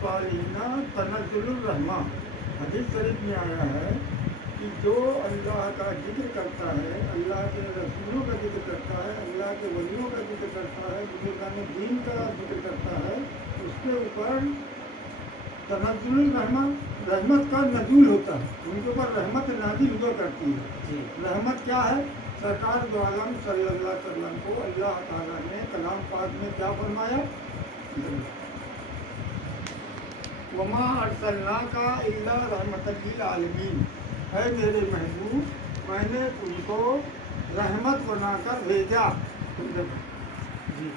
सालिहीन तनज़्ज़ुलुर रहमा। हदीस शरीफ में आया है कि जो अल्लाह का जिक्र करता है, अल्लाह के रसूलों का जिक्र करता है, अल्लाह के वलियों का जिक्र करता है, बुजुर्गान दीन का जिक्र करता है, उसके ऊपर तनज़्ज़ुलुर रहमा, रहमत का नज़ूल होता है, उनके ऊपर रहमत नाज़िल हुआ करती है। रहमत क्या है? सरकार दो आलम सल्लल्लाहु अलैहि वसल्लम को अल्लाह ताला ने कलाम पाक में क्या फरमाया? वमा अर्सलनाका इल्ला रहमतल लिल आलमीन। है मेरे महबूब, मैंने तुमको रहमत बनाकर भेजा। जी,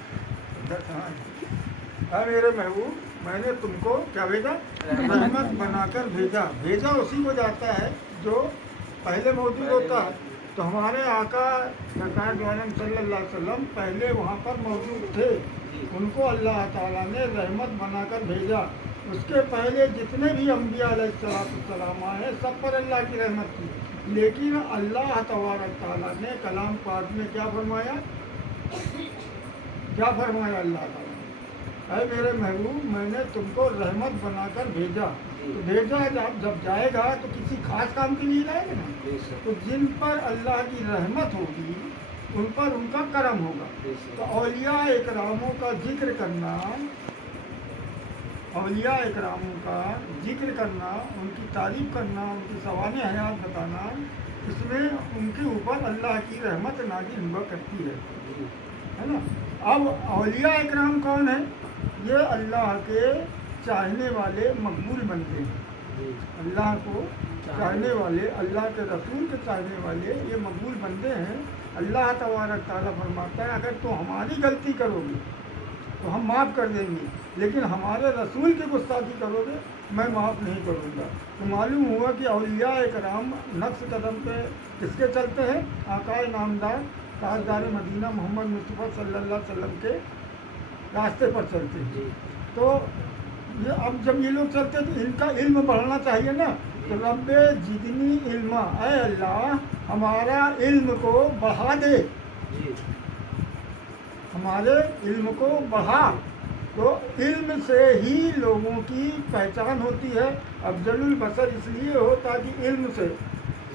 है मेरे महबूब, मैंने तुमको क्या भेजा? रहमत बनाकर भेजा। भेजा उसी को जाता है जो पहले मौजूद होता है। तो हमारे आका सरकार दो आलम सल्लल्लाहु अलैहि वसल्लम पहले वहाँ पर मौजूद थे, उनको अल्लाह ताला ने रहमत बनाकर भेजा। उसके पहले जितने भी अम्बिया अलैहिस्सलाम आए सब पर अल्लाह की रहमत थी, लेकिन अल्लाह तबारक ताला ने कलाम पाक में क्या फरमाया? क्या फरमाया अल्लाह ताला? है मेरे महबूब, मैंने तुमको रहमत बनाकर भेजा। तो भेजा जब जाएगा तो किसी खास काम के लिए जाएगा ना, तो जिन पर अल्लाह की रहमत होगी उन पर उनका करम होगा। तो औलिया इकरामों का जिक्र करना, औलिया इकरामों का जिक्र करना, उनकी तारीफ करना, उनकी सवाल हयात बताना, इसमें उनके ऊपर अल्लाह की रहमत नाज़िल हुआ करती है ना। अब औलिया इकराम कौन है? ये अल्लाह के चाहने वाले मकबूल बंदे हैं। अल्लाह को चाहने वाले, अल्लाह के रसूल के चाहने वाले ये मकबूल बंदे हैं। अल्लाह तबारक ताला फरमाता है अगर तो हमारी गलती करोगे तो हम माफ़ कर देंगे, लेकिन हमारे रसूल की गुस्ताखी करोगे मैं माफ़ नहीं करूँगा। तो मालूम हुआ कि औलिया इकराम नक्श कदम पे किसके चलते हैं? आकाए नामदार ताजदार मदीना मोहम्मद मुस्तफ़ा सल्लल्लाहु अलैहि वसल्लम के रास्ते पर चलते हैं। तो ये अब जब ये लोग चलते हैं तो इनका इल्म बढ़ना चाहिए ना। तो रब्बे जिदनी इल्मा, ऐ अल्लाह हमारा इल्म को बढ़ा दे, हमारे इल्म को बढ़ा। तो इल्म से ही लोगों की पहचान होती है। अफजलुल बशर इसलिए होता कि इल्म से।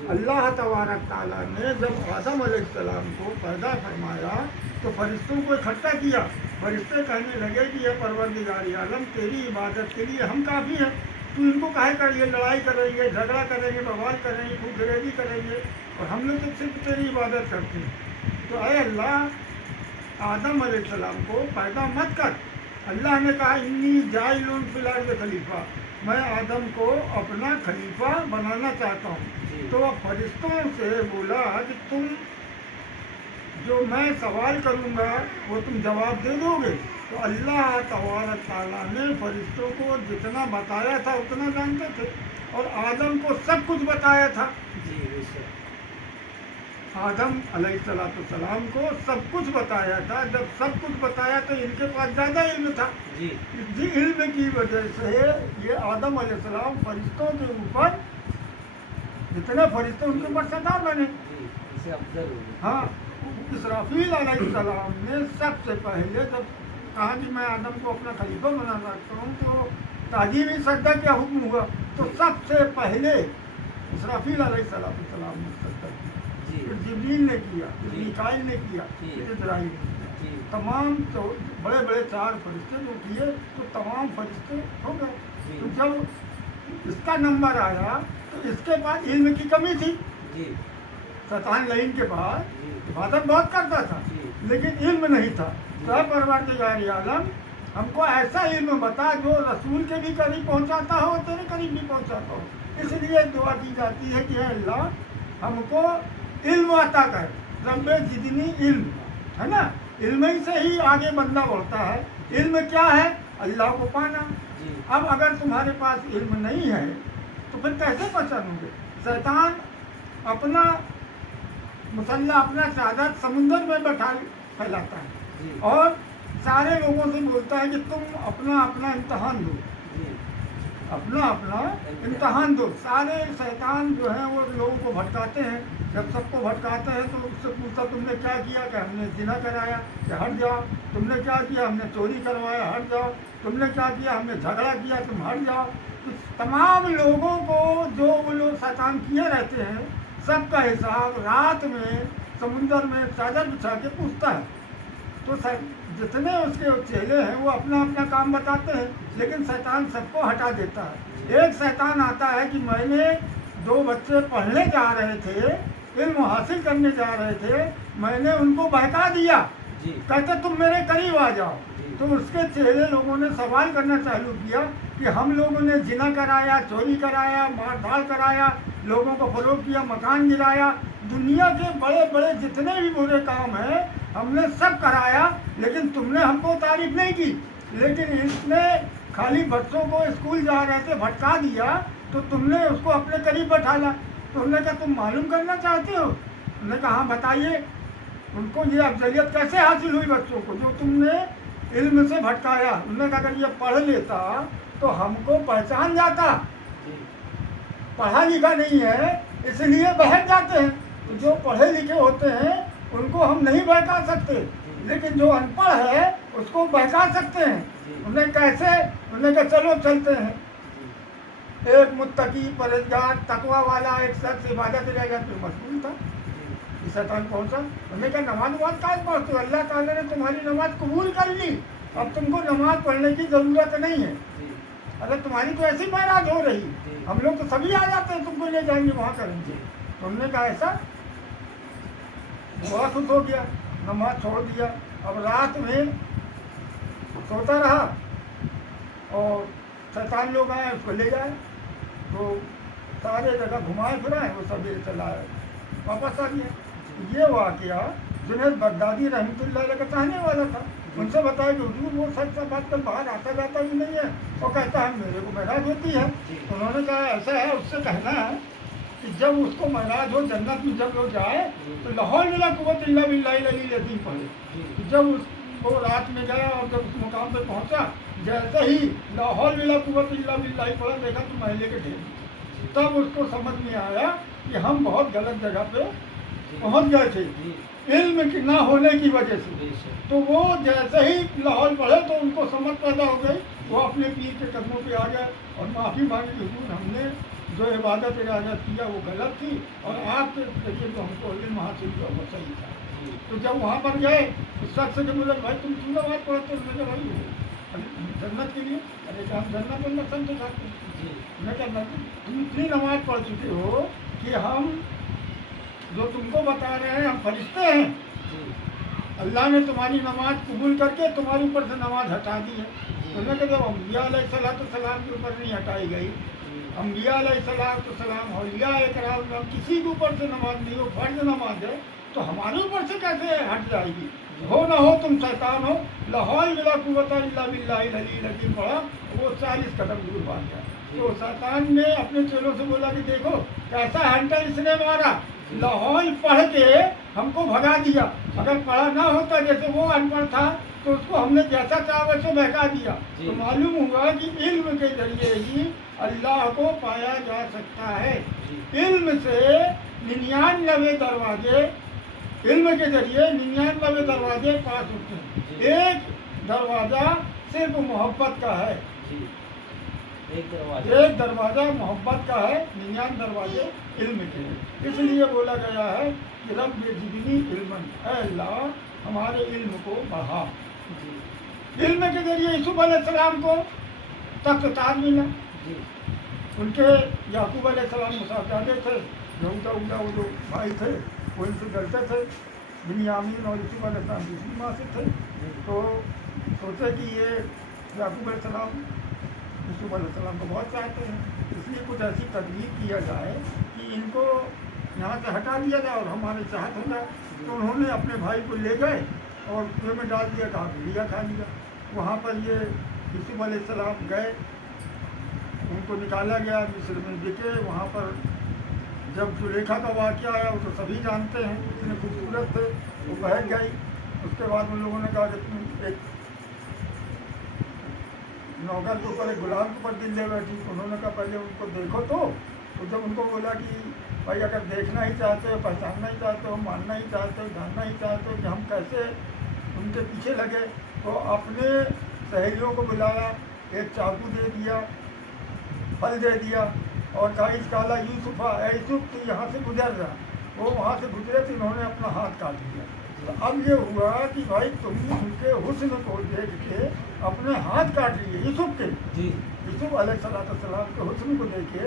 अल्लाह तबारक ताला ने जब आदम अलैहिस्सलाम को पैदा फरमाया तो फरिश्तों को इकट्ठा किया। फरिश्ते कहने लगे कि ये परवरदिगार आलम तेरी इबादत के लिए हम काफ़ी हैं, तू इनको काहे करिए, लड़ाई करेंगे, झगड़ा करेंगे, बवाल करेंगे, खूब गिरेगी करेंगे, और हम लोग तो सिर्फ तेरी इबादत करते हैं। तो ऐ अल्लाह आदम अलैहिस्सलाम को पैदा मत कर। अल्लाह ने कहा इन्नी जाइलुन फिल अर्ज़ खलीफा, मैं आदम को अपना खलीफा बनाना चाहता हूँ। तो अब फरिश्तों से बोला कि तुम जो मैं सवाल करूँगा वो तुम जवाब दे दोगे। तो अल्लाह तबारक ताला ने फरिश्तों को जितना बताया था उतना जानते थे, और आदम को सब कुछ बताया था। आदम अलैहिस्सलाम को सब कुछ बताया था। जब सब कुछ बताया तो इनके पास ज़्यादा इल्म था। इसी इल्म की वजह से ये आदम अलैहिस्सलाम फरिश्तों के ऊपर, जितने फरिश्ते उनके ऊपर सरदार बने। हाँ, इसराफील अलैहिस्सलाम ने सबसे पहले जब कहा कि मैं आदम को अपना खलीफा बना सकता हूँ तो ताजीम सजदा क्या हुक्म हुआ? तो सबसे पहले इसराफील अलैहिस्सलाम ने सजदा किया, फिर जिब्रील ने किया, फिर मीकाईल ने किया, फिर इजराइल ने किया। तमाम तो बड़े बड़े 4 फरिश्ते जो किए तो तमाम फरिश्ते हो गए। तो जब इसका नंबर आया तो इसके बाद इल्म की कमी थी। शैतान लईन के बाद इबादत बहुत करता था लेकिन इल्म नहीं था। तो परवरदिगार आलम हमको ऐसा इल्म बता जो रसूल के भी करीब पहुंचाता हो और तेरे करीब भी पहुंचाता हो। इसलिए दुआ की जाती है कि अल्लाह हमको इल्म अता कर, रब्बे जिदनी इल्म, है ना। इल्म ही से ही आगे बंदा बढ़ता है। इल्म क्या है? अल्लाह को पाना। अब अगर तुम्हारे पास इल्म नहीं है तो फिर कैसे पहचानोगे? शैतान अपना मुसल्ला, अपना चादर समुंदर में बैठा फैलाता है और सारे लोगों से बोलता है कि तुम अपना अपना इम्तहान दो। अपना अपना इम्तहान दो। सारे शैतान जो हैं वो लोगों को भटकाते हैं। जब सबको भटकाते हैं तो उससे पूछता तुमने क्या किया, कि हमने ज़िना कराया, कि हट जाओ। तुमने क्या किया, हमने चोरी करवाया, हट जाओ। तुमने क्या किया, हमने झगड़ा किया, तुम हट जाओ। तो तमाम लोगों को जो वो लोग शैतान किए रहते हैं, सबका हिसाब रात में समुंदर में चादर बिछा के पूछता है। तो जितने उसके चेले हैं वो अपना अपना काम बताते हैं, लेकिन शैतान सबको हटा देता है। एक शैतान आता है कि मैंने 2 बच्चे पढ़ने जा रहे थे, इल्म हासिल करने जा रहे थे, मैंने उनको बहका दिया, कहते तुम मेरे करीब आ जाओ। तो उसके चेले लोगों ने सवाल करना चालू किया कि हम लोगों ने जिना कराया, चोरी कराया, मारधाड़ कराया, लोगों को फरोग किया, मकान गिराया, दुनिया के बड़े बड़े जितने भी बुरे काम हैं हमने सब कराया, लेकिन तुमने हमको तारीफ नहीं की। लेकिन इसने खाली बच्चों को स्कूल जा रहे थे भटका दिया, तो तुमने उसको अपने करीब बैठा ला। तो उन्होंने कहा तुम मालूम करना चाहते हो? उन्होंने कहा हाँ बताइए, उनको ये अफजलियत कैसे हासिल हुई बच्चों को जो तुमने इल्म से भटकाया। उन्होंने कहा अगर ये पढ़ लेता तो हमको पहचान जाता, पढ़ा लिखा नहीं है इसलिए बहक जाते हैं। तो जो पढ़े लिखे होते हैं उनको हम नहीं बहका सकते, लेकिन जो अनपढ़ है उसको बहका सकते हैं। उन्हें कैसे? उन्हें कहा चलो चलते हैं। एक मुत्तकी परहेजगार तकवा वाला एक शख्स इबादत रहेगा तो मशगूल था। शैतान पहुंचा, उन्हें कहा नमाज काहे पढ़ते हो, अल्लाह ताला ने तुम्हारी नमाज कबूल कर ली, अब तुमको नमाज पढ़ने की ज़रूरत नहीं है। अरे तुम्हारी तो ऐसी महराज हो रही, हम लोग तो सभी आ जाते हैं, तुमको ले जाएंगे वहाँ करेंगे। तो उन्होंने कहा ऐसा, बड़ा खुश हो गया, नमाज छोड़ दिया। अब रात में सोता रहा और शैतान लोग आए उसको ले जाए, तो सारे जगह घुमाए फिराए, वो सवेरे चला आए वापस आ गया। ये वाक़या जुनैद बगदादी रहमतुल्लाह अलैह का चाहने वाला था। उनसे बताया कि हुजूर वो सच सा बात कल बाहर आता जाता भी नहीं है और कहता है मेरे को महराज होती है। तो उन्होंने कहा ऐसा है, उससे कहना है कि जब उसको महराज हो जन्नत में जब वो जाए तो लाहौल वला कुव्वत इल्ला बिल्लाहिल अलील अज़ीम पढ़े। जब वो रात में गया और जब उस मुकाम पर पहुँचा, जैसे ही लाहौल वला कुव्वत इल्ला बिल्लाह पढ़ा, देखा तो महले के ढेर। तब उसको समझ में आया कि हम बहुत गलत जगह पे पहुंच गए थे इल्म की ना होने की वजह से। तो वो जैसे ही लाहौल पढ़े तो उनको समझ पैदा हो गई, वो अपने पीर के कदमों पे आ गए और माफ़ी मांगी, हुजूर हमने जो इबादत इरादत किया वो गलत थी और आपके जरिए जो हमको इल्म हासिल हुआ वो सही था। तो जब वहाँ पर गए उस शख्स से बोले भाई तुम क्यों नमाज पढ़ते हो? मुझे भाई जन्नत के लिए, अरे हम जन्नत में समझे जाते हैं। मैं क्या तुम इतनी नमाज पढ़ चुके हो कि हम जो तुमको बता रहे हैं हम फरिश्ते हैं, अल्लाह ने तुम्हारी नमाज कबूल करके तुम्हारे ऊपर से नमाज हटा दी है। उन्होंने कहा जब अम्बिया अलैहिस्सलाम के ऊपर नहीं हटाई गई, अम्बिया अलैहिस्सलाम औलिया इकराम किसी के ऊपर से नमाज नहीं हो, फर्ज नमाज है, तो हमारे ऊपर से कैसे हट जाएगी? हो ना हो तुम शैतान हो। लाहौल वला कुव्वत इल्ला बिल्लाहिल अलील अज़ीम पढ़ा, वो 40 कदम दूर भाग गया। तो शैतान ने अपने चेलों से बोला कि देखो कैसा हैंडल इसने मारा, लाहौल पढ़ के हमको भगा दिया। अगर पढ़ा ना होता, जैसे वो अनपढ़ था, तो उसको हमने जैसा चाहा वैसे बहका दिया। तो मालूम हुआ कि इल्म के जरिए ही अल्लाह को पाया जा सकता है। इल्म से 99 दरवाजे, इल्म के जरिए 99 दरवाजे पास होते हैं। एक दरवाज़ा सिर्फ मोहब्बत का है, एक दरवाज़ा मोहब्बत का है, 99 दरवाजे इल्म के हैं। इसलिए बोला गया है कि रब ज़िदनी इल्मन, ऐ अल्लाह हमारे इल्म को बढ़ा। इल्म के जरिए यूसुफ अलैहिस्सलाम को तख्त ताज मिला। उनके याकूब अलैहिस्सलाम मुसाफिर थे, जो वो जो भाई थे वो इनसे डरते थे। बिन्यामीन और यूसुफ अलैहिस्सलाम दूसरी माँ से थे, तो सोचे कि ये याकूब अलैहिस्सलाम यूसुफ अलैहिस्सलाम को बहुत चाहते हैं, इसलिए कुछ ऐसी तदबीर किया जाए कि इनको यहाँ से हटा दिया जाए और हमारे चाहत हो जाए। तो उन्होंने अपने भाई को ले गए और कुएं में डाल दिया, कहा भेड़िया खा लिया। वहाँ पर ये यूसुफ अलैहिस्सलाम गए, उनको निकाला गया, मिस्र में बिके। वहाँ पर जब जुलेखा का वाक़या आया वो तो सभी जानते हैं, इतने खूबसूरत थे, वो बहक गई। उसके बाद उन लोगों ने कहा कि तुम एक नौकर के ऊपर एक गुलाम के ऊपर दिल ले बैठी। उन्होंने कहा पहले उनको देखो तो जब उनको बोला कि भाई अगर देखना ही चाहते हो, पहचानना ही चाहते हो, मानना ही चाहते हो, जानना ही चाहते हो कि हम कैसे उनके पीछे लगे, तो अपने सहेलियों को बुलाया, एक चाकू दे दिया, फल दे दिया और कहा इस काला यूसुफा यूसुफ तू यहाँ से गुजर रहा। वो वहाँ से गुजरे तो इन्होंने अपना हाथ काट दिया। तो अब ये हुआ कि भाई तुमने उनके हुस्न को देख के अपने हाथ काट लिए, यूसुफ के यूसुफ अलैहिस्सलाम के हुस्न को देख के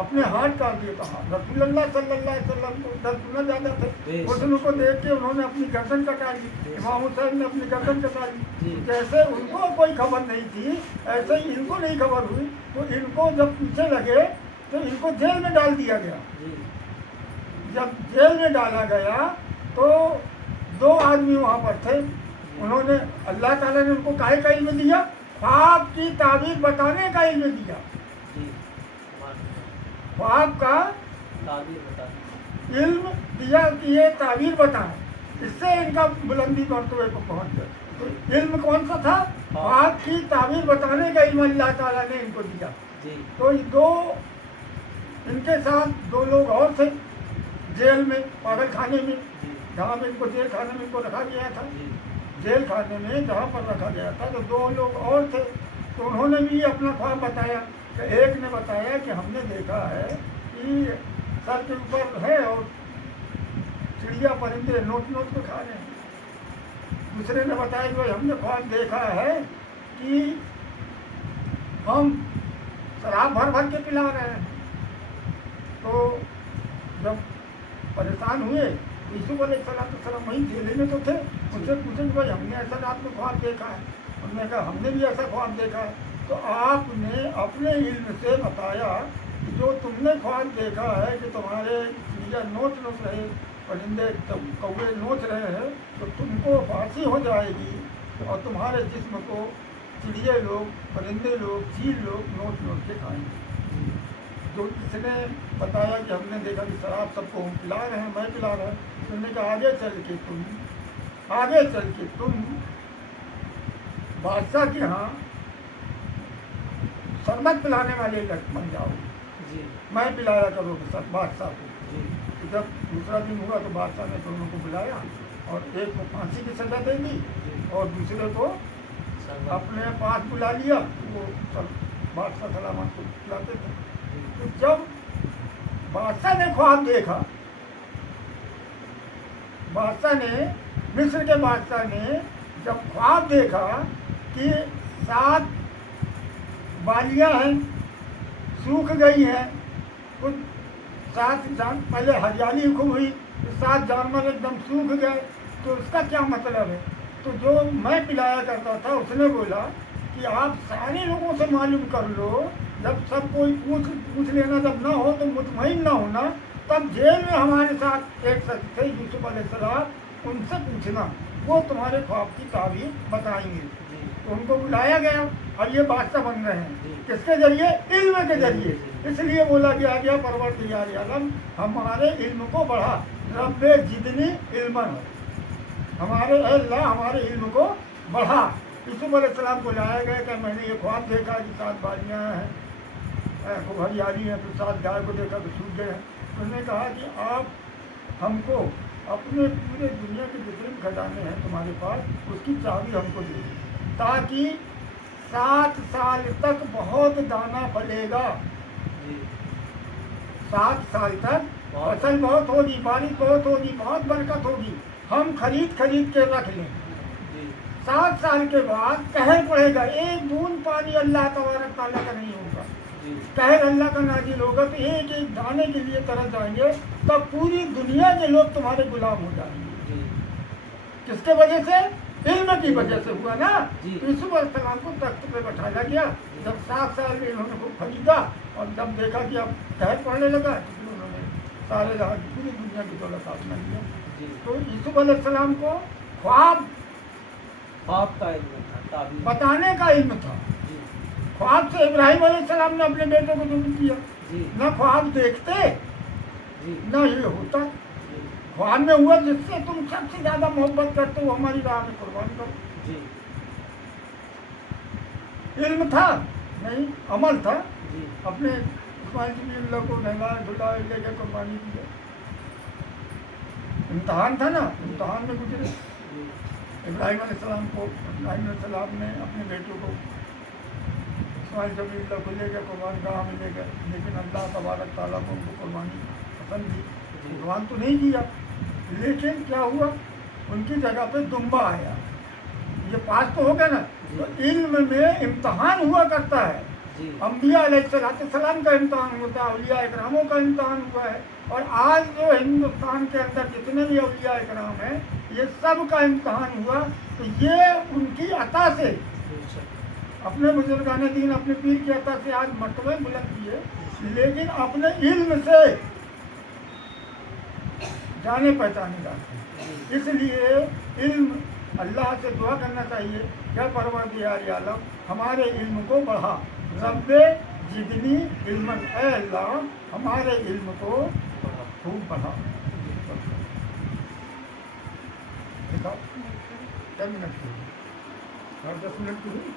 अपने हाथ काट दिए। तो रसूलुल्लाह सल्लल्लाहु अलैहि वसल्लम को 10 गुना ज़्यादा थे, हुस्न को देख के उन्होंने अपनी गर्दन कटा ली, इमाम हुसैन ने अपनी गर्दन कटा ली। जैसे उनको कोई खबर नहीं थी ऐसे ही इनको नहीं खबर हुई, तो इनको जब पीछे लगे तो इनको जेल में डाल दिया गया। जब जेल में डाला गया तो 2 आदमी वहाँ पर थे, उन्होंने अल्लाह ताला ने उनको काहे का इल्म दिया, ख्वाब की ताबीर बताने का इल्म दिया, ख्वाब का इल्म दिया कि ये ताबीर बताएं, इससे इनका बुलंदी मर्तबे को पहुँच गए। तो इल्म कौन सा था, ख्वाब की ताबीर बताने का इल्म अल्लाह ताला ने इनको दिया। तो इनके साथ 2 लोग और थे जेल में, पागल खाने में, जहाँ पे इनको जेल खाने में इनको रखा गया था, जेल खाने में जहाँ पर रखा गया था, तो 2 लोग और थे। तो उन्होंने भी अपना ख्वाब बताया। तो एक ने बताया कि हमने देखा है कि सर के ऊपर है और चिड़िया परिंदे नोट नोट को खा रहे हैं। दूसरे ने बताया कि भाई हमने ख्वाब देखा है कि हम शराब भर भर के पिला रहे हैं। तो जब परेशान हुए यूसुफ अलैहिस्सलाम वहीं जेल में तो थे, उनसे पूछे कि भाई हमने ऐसा रात में ख्वाब देखा है। उन्होंने कहा हमने भी ऐसा ख्वाब देखा है। तो आपने अपने इल्म से बताया कि जो तुमने ख्वाब देखा है कि तुम्हारे चिड़िया नोच रहे, परिंदे कौवे नोच रहे हैं, तो तुमको फांसी हो जाएगी और तुम्हारे जिस्म को चिड़िए लोग, परिंदे लोग, चील लोग नोच के खाएंगे। जो किसने बताया कि हमने देखा कि शराब सबको हम पिला रहे हैं, मैं पिला रहा हूँ। तुमने कहा आगे चल के तुम बादशाह के यहाँ शरबत पिलाने वाले बन जाओगे, मैं पिलाया करोगे बादशाह को। तो जब दूसरा दिन हुआ तो बादशाह ने दोनों को बुलाया और एक को फांसी की सजा दे दी और दूसरे को अपने पास बुला लिया। वो सब बादशाह सलामत को पिलाते थे। तो जब बादशाह ने ख्वाब देखा, बादशाह ने, मिस्र के बादशाह ने जब ख्वाब देखा कि 7 बालियाँ हैं सूख गई हैं, कुछ 7 पहले हरियाली खूब हुई, 7 जानवर एकदम सूख गए, तो उसका क्या मतलब है। तो जो मैं पिलाया करता था उसने बोला कि आप सारे लोगों से मालूम कर लो, जब सब कोई पूछ लेना, जब ना हो तो मुतमईन ना होना। तब जेल में हमारे साथ एक शख्स थे यूसुफ अलैहिस्सलाम, उनसे पूछना, वो तुम्हारे ख्वाब की ताबीर बताएंगे। तो उनको बुलाया गया और ये बादशाह बन रहे हैं किसके जरिए, इल्म के जरिए। इसलिए बोला गया परवरदिगार आलम हमारे इल्म को बढ़ा, रब्बे जिदनी इल्मन, हमारे अल्लाह हमारे इल्म को बढ़ा। यूसुफ अलैहिस्सलाम को लाया गया कि मैंने ये ख्वाब देखा कि 7 बालियाँ हैं, खूब हरियाली है, तो 7 गाय को देखा तो सूख गए हैं। उन्होंने कहा कि आप हमको अपने पूरे दुनिया के जितने भी खजाने हैं तुम्हारे पास, उसकी चाबी हमको दे दी, ताकि 7 साल तक बहुत दाना फलेगा। 7 साल तक फसल बहुत होगी, बारिश बहुत होगी, बहुत बरकत होगी, हम खरीद के रख लें। 7 साल के बाद कहर पड़ेगा, एक बूंद पानी अल्लाह तबारक तआला का नहीं होगा, कहर अल्लाह का नाजिल होगा। तो एक एक दाने के लिए तरस जाएंगे, तब पूरी दुनिया के लोग तुम्हारे गुलाम हो जाएंगे। किसके वजह से, इल्म की वजह से हुआ ना। यूसुफ अलैहिस्सलाम को तख्त पे बैठाया गया। जब 7 साल में इन्होंने खूब खरीदा और जब देखा कि अब कहर पड़ने लगा, तो उन्होंने सारे जहाँ की पूरी दुनिया की दौलत अपना लिया। तो यूसुफ अलैहिस्सलाम को ख्वाब का इल्म था, बताने का इल्म था। ख्वाब से इब्राहिम अलैहिस्सलाम ने अपने बेटे को दुखी किया, न ख्वाब देखते न ये होता। ख्वाब में हुआ जिससे तुम सबसे ज्यादा मोहब्बत करते हो, हमारी राह में कुर्बान करो। علم تھا نہیں، عمل تھا. جی اپنے اسماعیل جبریل اللہ کو نہلائے دھلائے لے کے قربانی کی ہے. امتحان تھا نا، امتحان میں گزرے. جی ابراہیم علیہ السلام علیہ السلام نے اپنے بیٹوں کو اسماعیل جبریل اللہ کو لے گئے قربان گاہ میں لے گئے، لیکن اللہ تبارک تعالیٰ کو ان کو قربانی پسند تھی. قربان تو نہیں کیا، لیکن کیا ہوا، ان کی جگہ پہ دمبا آیا. یہ پاس تو ہو گیا نا. تو علم میں امتحان ہوا کرتا ہے. جی انبیاء علیہ السلام کا امتحان ہوتا ہے، اولیاء اکراموں کا امتحان ہوا ہے. اور آج جو ہندوستان کے اندر جتنے بھی اولیاء اکرام ہیں یہ سب کا امتحان ہوا. تو یہ ان کی عطا سے، اپنے بزرگان دین اپنے پیر کی عطا سے آج مرتبہ بلند کیے، لیکن اپنے علم سے جانے پہچانے جاتے. اس لیے علم، اللہ سے دعا کرنا چاہیے کہ پروردگار عالم ہمارے علم کو بڑھا. رب جدنی علم، اے اللہ ہمارے علم کو خوب بڑھا. دیکھا 10 منٹ کی، اور 10 منٹ کی ہوئی.